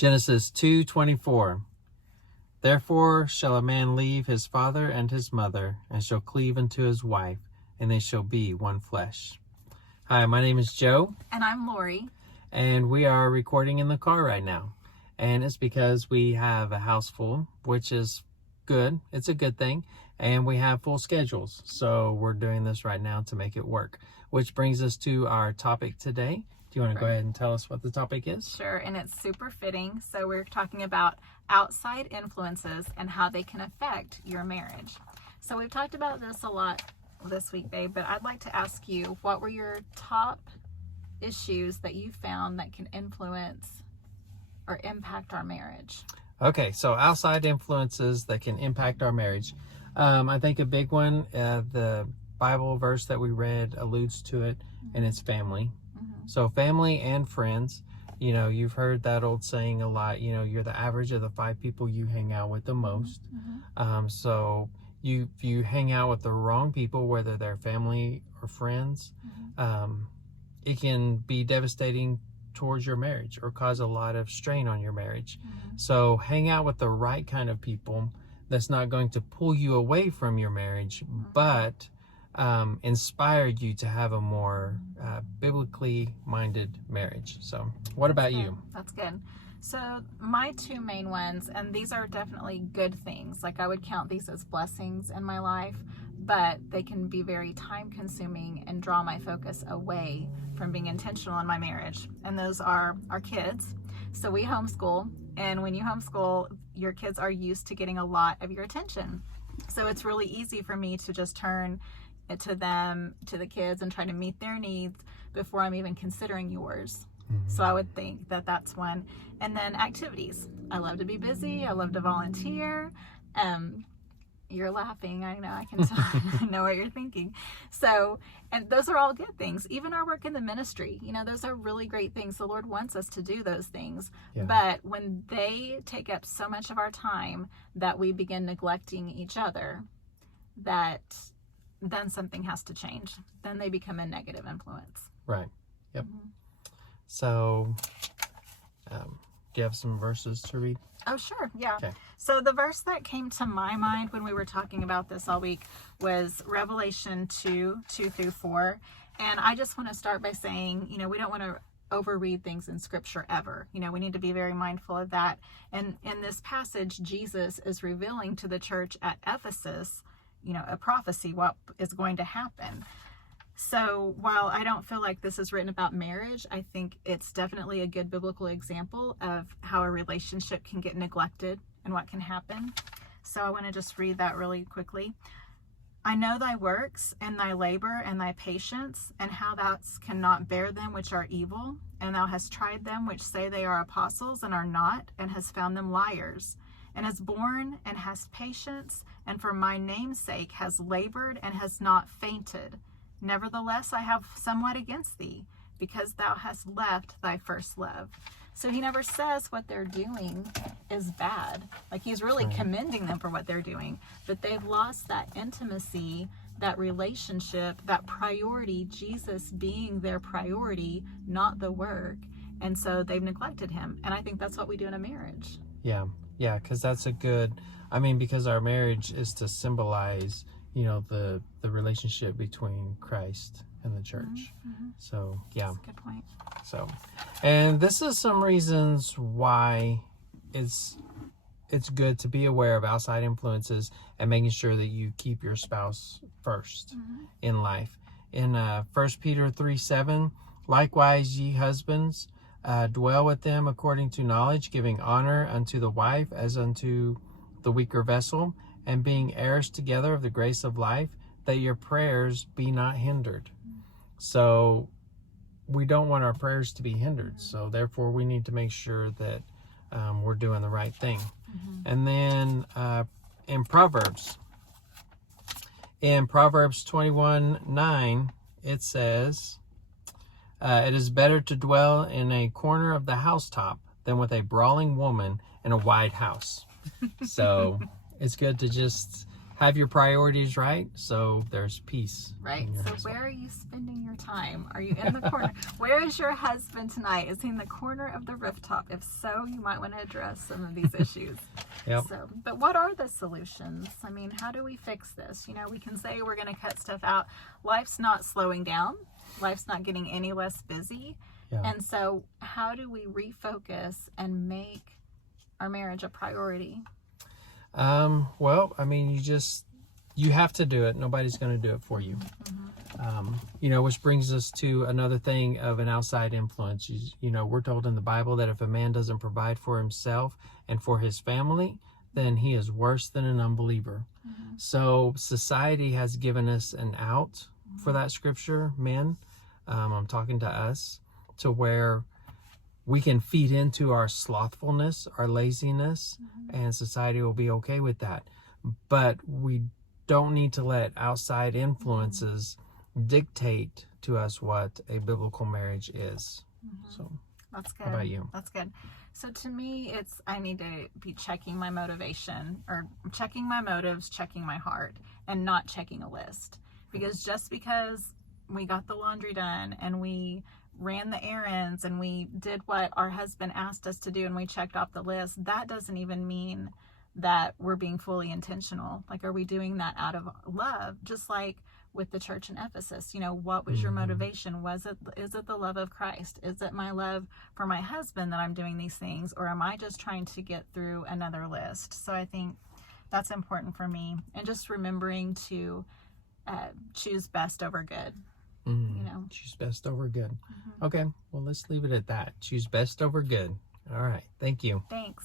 Genesis 2:24. Therefore shall a man leave his father and his mother, and shall cleave unto his wife, and they shall be one flesh. Hi, my name is Joe. And I'm Lori. And we are recording in the car right now. And it's because we have a house full, which is good. It's a good thing. And we have full schedules. So we're doing this right now to make it work. Which brings us to our topic today. Do you want to go ahead and tell us what the topic is? Sure, and it's super fitting. So we're talking about outside influences and how they can affect your marriage. So we've talked about this a lot this week, babe, but I'd like to ask you, what were your top issues that you found that can influence or impact our marriage? Okay, so outside influences that can impact our marriage. I think a big one, the Bible verse that we read alludes to it, and it's family. So family and friends, you know, you've heard that old saying a lot, you know, you're the average of the 5 people you hang out with the most. So you hang out with the wrong people, whether they're family or friends, it can be devastating towards your marriage or cause a lot of strain on your marriage. So hang out with the right kind of people that's not going to pull you away from your marriage, but inspire you to have a more biblically minded marriage. So what about you? That's good. So my 2 main ones, and these are definitely good things, like I would count these as blessings in my life, but they can be very time consuming and draw my focus away from being intentional in my marriage. And those are our kids. So we homeschool, and when you homeschool, your kids are used to getting a lot of your attention. So it's really easy for me to just turn to them, to the kids, and try to meet their needs before I'm even considering yours. So I would think that that's one. And then activities. I love to be busy. I love to volunteer. You're laughing. I know. I can tell. I know what you're thinking. So, and those are all good things. Even our work in the ministry, you know, those are really great things. The Lord wants us to do those things. Yeah. But when they take up so much of our time that we begin neglecting each other, that then something has to change. Then they become a negative influence. Right. Yep. So, do you have some verses to read? Oh, sure. Yeah. Okay. So the verse that came to my mind when we were talking about this all week was Revelation 2:2-4. And I just want to start by saying, you know, we don't want to overread things in scripture ever. You know, we need to be very mindful of that. And in this passage, Jesus is revealing to the church at Ephesus, you know, a prophecy, what is going to happen. So while I don't feel like this is written about marriage, I think it's definitely a good biblical example of how a relationship can get neglected and what can happen. So I want to just read that really quickly. I know thy works and thy labor and thy patience, and how thou cannot bear them which are evil, and thou hast tried them which say they are apostles and are not, and hast found them liars, and hast borne and hast patience, and for my name's sake has labored and has not fainted. Nevertheless, I have somewhat against thee, because thou hast left thy first love. So he never says what they're doing is bad. Like, he's really commending them for what they're doing, but they've lost that intimacy, that relationship, that priority, Jesus being their priority, not the work. And so they've neglected him. And I think that's what we do in a marriage. Yeah, because that's a good, because our marriage is to symbolize, you know, the relationship between Christ and the church. So, yeah. That's a good point. So, and this is some reasons why it's good to be aware of outside influences and making sure that you keep your spouse first in life. In 1 Peter 3:7, likewise ye husbands, dwell with them according to knowledge, giving honor unto the wife as unto the weaker vessel, and being heirs together of the grace of life, that your prayers be not hindered. So we don't want our prayers to be hindered. So therefore we need to make sure that we're doing the right thing. And then in Proverbs 21:9, it says, it is better to dwell in a corner of the housetop than with a brawling woman in a wide house. So it's good to just have your priorities right, so there's peace. Right. in your So household. where are you spending your time? Are you in the corner? Where is your husband tonight? Is he in the corner of the rooftop? If so, you might want to address some of these issues. Yep. So, but what are the solutions? I mean, how do we fix this? You know, we can say we're going to cut stuff out. Life's not slowing down. Life's not getting any less busy. Yeah. And so how do we refocus and make our marriage a priority? Well, I mean, you have to do it. Nobody's going to do it for you. Which brings us to another thing of an outside influence. We're told in the Bible that if a man doesn't provide for himself and for his family, then he is worse than an unbeliever. So society has given us an out for that scripture, men. I'm talking to us, to where we can feed into our slothfulness, our laziness, and society will be okay with that. But we don't need to let outside influences dictate to us what a biblical marriage is. So That's good. how about you? That's good. So to me, I need to be checking my motivation, or checking my motives, checking my heart, and not checking a list. Because just because we got the laundry done and we ran the errands and we did what our husband asked us to do and we checked off the list, that doesn't even mean that we're being fully intentional. Like, are we doing that out of love? Just like with the church in Ephesus, what was your motivation? Is it the love of Christ? Is it my love for my husband that I'm doing these things? Or am I just trying to get through another list? So I think that's important for me. And just remembering to choose best over good. Choose best over good. Okay, well, let's leave it at that. Choose best over good. All right, thank you. Thanks.